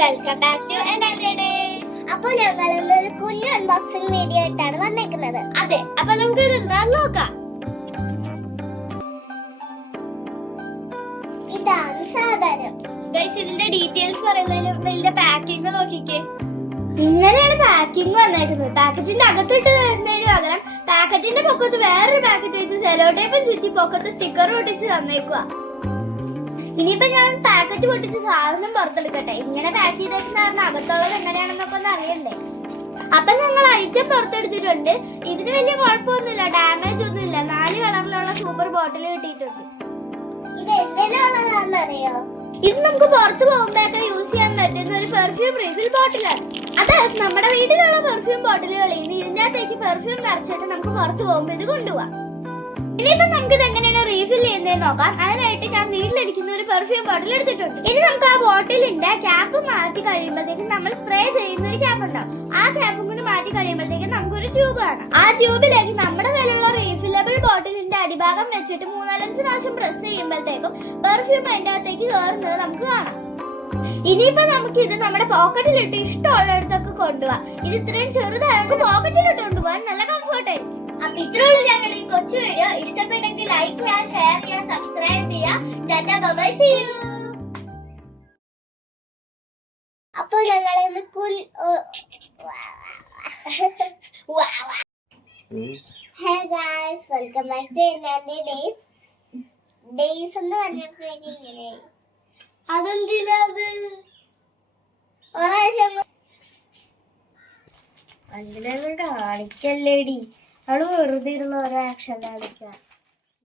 Welcome back to another days. അപ്പോൾ ഞങ്ങൾ ഇന്നൊരു കുഞ്ഞു അൺബോക്സിംഗ് വീഡിയോ ആയിട്ടാണ് വന്നേക്കുന്നത്. അതെ, അപ്പോൾ നമുക്ക് ഇത് എന്താണെന്ന് നോക്കാം. ഇതാണ് സാധനം. ഗയ്സ്, ഇതിന്റെ ഡീറ്റെയിൽസ് പറയുന്നതിന് ഇതിന്റെ പാക്കിംഗ് നോക്കിക്കേ. ഇങ്ങനെയാണ് പാക്കിംഗ് വന്നേക്കുന്നത്. പാക്കറ്റിന്റെ അകത്തിട്ട് തരുന്നതിന് പകരം പാക്കറ്റിന്റെ പൊക്കത്ത് വേറൊരു പാക്കറ്റ് വെച്ച് സെലോ ടേപ്പും ചുറ്റി പൊക്കത്ത് സ്റ്റിക്കർ ഒട്ടിച്ച് തന്നേക്കുക. ഇനിയിപ്പോ ഞാൻ പാക്കറ്റ് പൊട്ടിച്ച് സാധനം പുറത്തെടുക്കട്ടെ. ഇങ്ങനെ പാക്ക് ചെയ്തേക്കുന്ന അകത്തുള്ളത് എങ്ങനെയാണെന്നൊക്കെ ഒന്ന് അറിയണ്ടേ. അപ്പൊ ഞങ്ങൾ ഐറ്റം പുറത്തെടുത്തിട്ടുണ്ട്. ഇതിന് വലിയ കുഴപ്പമൊന്നുമില്ല, ഡാമേജ് ഒന്നുമില്ല. 4 കളറിലുള്ള സൂപ്പർ ബോട്ടിൽ കിട്ടിയിട്ടുണ്ട്. ഇത് എന്തിനുള്ളതാണെന്നറിയോ? ഇത് നമുക്ക് പുറത്ത് പോകുമ്പോഴൊക്കെ യൂസ് ചെയ്യാൻ പറ്റുന്ന ഒരു പെർഫ്യൂം റീഫിൽ ബോട്ടിലാണ്. അത് നമ്മുടെ വീട്ടിലുള്ള പെർഫ്യൂം ബോട്ടിലുകളിൽ നിന്ന് ഇതിനകത്തേക്ക് പെർഫ്യൂം നിറച്ചിട്ട് നമുക്ക് പുറത്ത് പോകുമ്പോൾ ഇത് കൊണ്ടുപോവാം. ഇനിയിപ്പോ നമുക്ക് ഇത് എങ്ങനെയാണ് റീഫിൽ ചെയ്യുന്നത് നോക്കാം. അതിനായിട്ട് ഞാൻ വീട്ടിലിരിക്കുന്ന ഒരു പെർഫ്യൂം ബോട്ടിൽ എടുത്തിട്ടുണ്ട്. ഇനി നമുക്ക് ആ ബോട്ടിലിന്റെ ക്യാപ്പ് മാറ്റി കഴിയുമ്പോഴത്തേക്കും നമ്മൾ സ്പ്രേ ചെയ്യുന്ന ഒരു ക്യാപ്പ് ഉണ്ടാവും. ആ ക്യാപ്പും കൂടി മാറ്റി കഴിയുമ്പോഴത്തേക്കും നമുക്കൊരു ട്യൂബ് കാണാം. ആ ട്യൂബിലേക്ക് നമ്മുടെ കയ്യിലുള്ള റീഫിലബിൾ ബോട്ടിലിന്റെ അടിഭാഗം വെച്ചിട്ട് 3-5 പ്രാവശ്യം പ്രസ് ചെയ്യുമ്പോഴത്തേക്കും പെർഫ്യൂം അതിന്റെ അകത്തേക്ക് കയറുന്നത് നമുക്ക് കാണാം. ഇനിയിപ്പോ നമുക്ക് ഇത് നമ്മുടെ പോക്കറ്റിലിട്ട് ഇഷ്ടമുള്ളിടത്തൊക്കെ കൊണ്ടുപോവാം. ഇത് ഇത്രയും ചെറുതായത് പോക്കറ്റിലിട്ട് കൊണ്ടുപോകാൻ നല്ല കംഫർട്ട് ആയിരിക്കും. അപ്പൊ ഇത്രയുള്ള ഞങ്ങളുടെ ഈ കൊച്ചു വീഡിയോ ഇഷ്ടപ്പെട്ടെങ്കിൽ ലൈക്ക് ചെയ്യുക, ഷെയർ ചെയ്യുക, സബ്സ്ക്രൈബ് ചെയ്യുക. Tata, bye, see you. അപ്പോൾ ഞങ്ങൾ hey guys, welcome back to another days. Days എന്ന് പറഞ്ഞപ്പോഴേക്കും ഇങ്ങനെ അതെന്തില്ല അത് അങ്ങനെ കാണിക്കല്ലേടി. അവള് വെറുതെ ഇരുന്ന് ഓരോ ആക്ഷൻ കാണിക്കാം.